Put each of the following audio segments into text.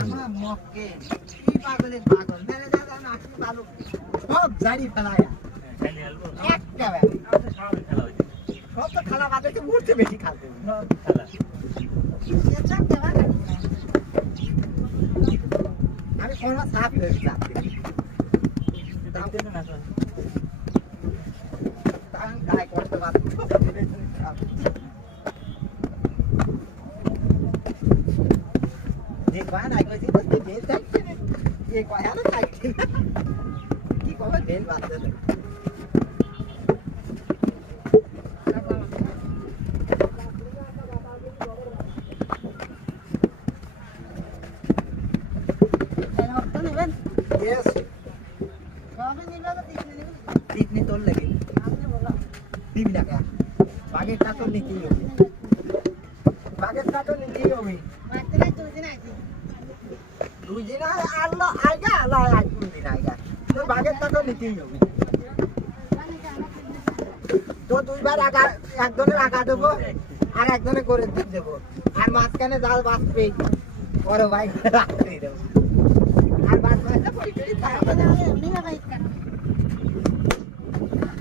আমার মক্কে কি পাগলের পাগল মেরে দাদা না কি ভালো সব জারি ফেলায়া জারি আলবো একেবারে আমাদের সব খেলা হইছে সব তো খেলা বাদে তো উঠতে বেশি খেলতে সব খেলা এটা দেওয়া আমি কোন সাপ হইছি দাম দেন না তো তাং গায় করতে পারবো quá này coi thì cái biển đấy gì quả nó này chỉ có cái biển vào thôi yes tip ni tol lagi tip nak ya bagai tato ni tiyo bagai tato ni tiyo mi দুই দিন আল্লাহ আইগা আল্লাহ আজ দুই দিন আইগা তোর বাগের টাকা নিতেই হবে তো দুইবার আগা একজনের আগা দেবো আর একজনে করে দেবো আর মাঝখানে জাল বাঁচবে বড় ভাই রাখতে দেবো আর বাদ বাচ্চা পরিচয় থাকবে না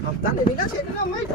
সপ্তাহে নিলা সেদিন ওই